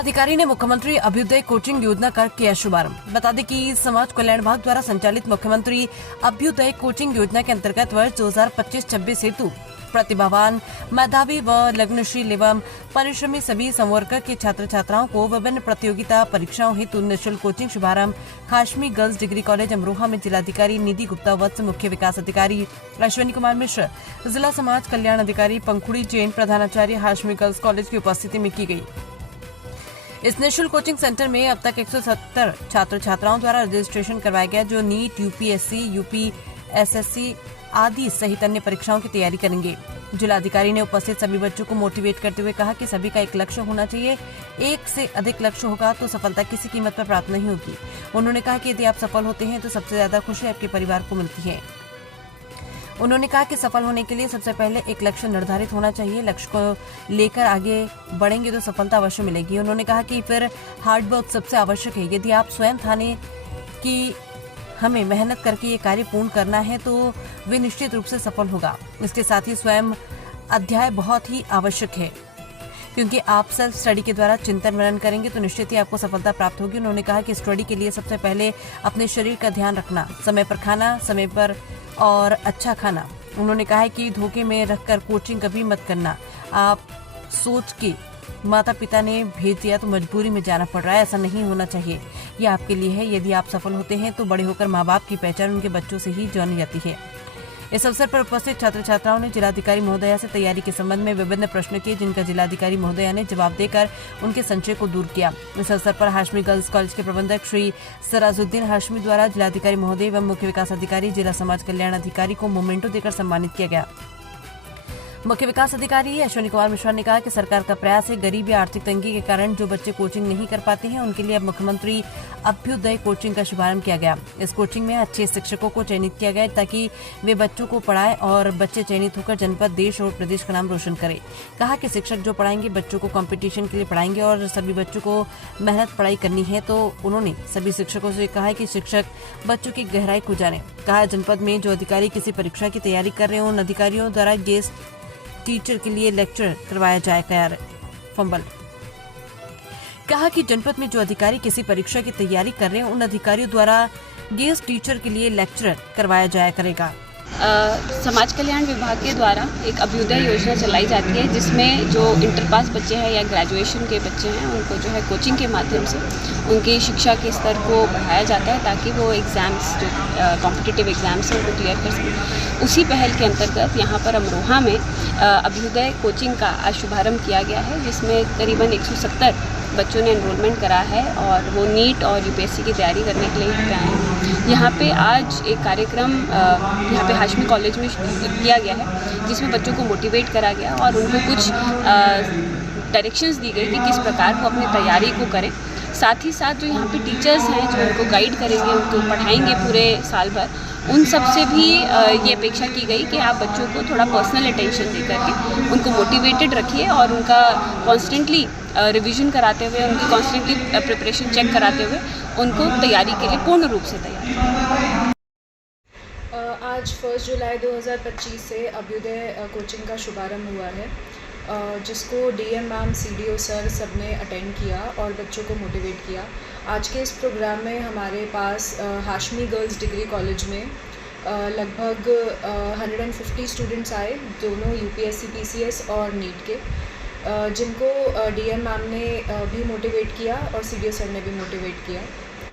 जिलाधिकारी ने मुख्यमंत्री अभ्युदय कोचिंग योजना का किया शुभारंभ। बता दें कि समाज कल्याण विभाग द्वारा संचालित मुख्यमंत्री अभ्युदय कोचिंग योजना के अंतर्गत वर्ष 2025-26 हेतु प्रतिभावान, मेधावी व लग्नशील एवं परिश्रमी सभी संवर्ग के छात्र छात्राओं को विभिन्न प्रतियोगिता परीक्षाओं हेतु निःशुल्क कोचिंग शुभारंभ Hashmi girls degree college Amroha में जिलाधिकारी निधि गुप्ता वत्स, मुख्य विकास अधिकारी अश्विनी कुमार मिश्र, जिला समाज कल्याण अधिकारी पंखुड़ी जैन, प्रधानाचार्य हाशमी गर्ल्स कॉलेज की उपस्थिति में की गई। इस निःशुल्क कोचिंग सेंटर में अब तक 170 छात्र छात्राओं द्वारा रजिस्ट्रेशन करवाया गया, जो नीट, यूपीएससी, यूपीएसएससी आदि सहित अन्य परीक्षाओं की तैयारी करेंगे। जिलाधिकारी ने उपस्थित सभी बच्चों को मोटिवेट करते हुए कहा कि सभी का एक लक्ष्य होना चाहिए। एक से अधिक लक्ष्य होगा तो सफलता किसी कीमत पर प्राप्त नहीं होगी। उन्होंने कहा कि यदि आप सफल होते हैं तो सबसे ज्यादा खुशी आपके परिवार को मिलती है। उन्होंने कहा कि सफल होने के लिए सबसे पहले एक लक्ष्य निर्धारित होना चाहिए। लक्ष्य को लेकर आगे बढ़ेंगे तो सफलता अवश्य मिलेगी। उन्होंने कहा कि फिर हार्डवर्क सबसे आवश्यक है। यदि आप स्वयं ठाने कि हमें मेहनत करके ये कार्य पूर्ण करना है तो वे निश्चित रूप से सफल होगा। इसके साथ ही स्वयं अध्याय बहुत ही आवश्यक है, क्योंकि आप सेल्फ स्टडी के द्वारा चिंतन मनन करेंगे तो निश्चित ही आपको सफलता प्राप्त होगी। उन्होंने कहा कि स्टडी के लिए सबसे पहले अपने शरीर का ध्यान रखना, समय पर खाना, समय पर और अच्छा खाना। उन्होंने कहा है कि धोखे में रखकर कोचिंग कभी मत करना। आप सोच के माता पिता ने भेज दिया तो मजबूरी में जाना पड़ रहा है, ऐसा नहीं होना चाहिए। ये आपके लिए है। यदि आप सफल होते हैं तो बड़े होकर माँ बाप की पहचान उनके बच्चों से ही जानी जाती है। इस अवसर पर उपस्थित छात्र छात्राओं ने जिलाधिकारी महोदया से तैयारी के संबंध में विभिन्न प्रश्न किए, जिनका जिलाधिकारी महोदया ने जवाब देकर उनके संशय को दूर किया। इस अवसर पर हाशमी गर्ल्स कॉलेज के प्रबंधक श्री सराजुद्दीन हाशमी द्वारा जिलाधिकारी महोदय एवं मुख्य विकास अधिकारी, जिला समाज कल्याण अधिकारी को मोमेंटो देकर सम्मानित किया गया। मुख्य विकास अधिकारी अश्विनी कुमार मिश्रा ने कहा कि सरकार का प्रयास है गरीबी या आर्थिक तंगी के कारण जो बच्चे कोचिंग नहीं कर पाते हैं उनके लिए अब मुख्यमंत्री अभ्युदय कोचिंग का शुभारंभ किया गया। इस कोचिंग में अच्छे शिक्षकों को चयनित किया गया ताकि वे बच्चों को पढ़ाएं और बच्चे चयनित होकर जनपद, देश और प्रदेश का नाम रोशन करें। कहा कि शिक्षक जो पढ़ाएंगे बच्चों को कंपटीशन के लिए पढ़ाएंगे और सभी बच्चों को मेहनत पढ़ाई करनी है। तो उन्होंने सभी शिक्षकों से कहा कि शिक्षक बच्चों की गहराई को जाने। कहा जनपद में जो अधिकारी किसी परीक्षा की तैयारी कर रहे हैं उन अधिकारियों द्वारा गेस्ट टीचर के लिए लेक्चर करवाया जाएगा। फंबल कहा कि जनपद में जो अधिकारी किसी परीक्षा की तैयारी कर रहे हैं उन अधिकारियों द्वारा गेस्ट टीचर के लिए लेक्चर करवाया जाया करेगा। समाज कल्याण विभाग के द्वारा एक अभ्युदय योजना चलाई जाती है, जिसमें जो इंटर पास बच्चे हैं या ग्रेजुएशन के बच्चे हैं उनको जो है कोचिंग के माध्यम से उनकी शिक्षा के स्तर को बढ़ाया जाता है ताकि वो एग्ज़ाम्स जो कॉम्पिटिटिव एग्ज़ाम्स हैं उनको क्लियर कर सकें। उसी पहल के अंतर्गत यहाँ पर अमरोहा में अभ्युदय कोचिंग का आज शुभारम्भ किया गया है, जिसमें करीबन 170 बच्चों ने एनरोलमेंट करा है और वो नीट और यूपीएससी की तैयारी करने के लिए यहाँ पे आए हैं। यहाँ पे आज एक कार्यक्रम यहाँ पे हाशमी कॉलेज में किया गया है, जिसमें बच्चों को मोटिवेट करा गया और उनको कुछ डायरेक्शंस दी गई कि किस प्रकार वो अपनी तैयारी को करें। साथ ही साथ जो यहाँ पे टीचर्स हैं जो उनको गाइड करेंगे, उनको पढ़ाएंगे पूरे साल भर, उन सब से भी ये अपेक्षा की गई कि आप बच्चों को थोड़ा पर्सनल अटेंशन दे करके उनको मोटिवेटेड रखिए और उनका कॉन्स्टेंटली रिवीजन कराते हुए, उनकी कॉन्स्टेंटली प्रिपरेशन चेक कराते हुए उनको तैयारी के लिए पूर्ण रूप से तैयार करें। आज 1 जुलाई 2025 से अभ्युदय कोचिंग का शुभारंभ हुआ है, जिसको डीएम मैम, सीडीओ सर सब ने अटेंड किया और बच्चों को मोटिवेट किया। आज के इस प्रोग्राम में हमारे पास हाशमी गर्ल्स डिग्री कॉलेज में लगभग 150 स्टूडेंट्स आए, दोनों यूपीएससी, पीसीएस और नीट के, जिनको डीएम मैम ने भी मोटिवेट किया और सीडीओ सर ने भी मोटिवेट किया।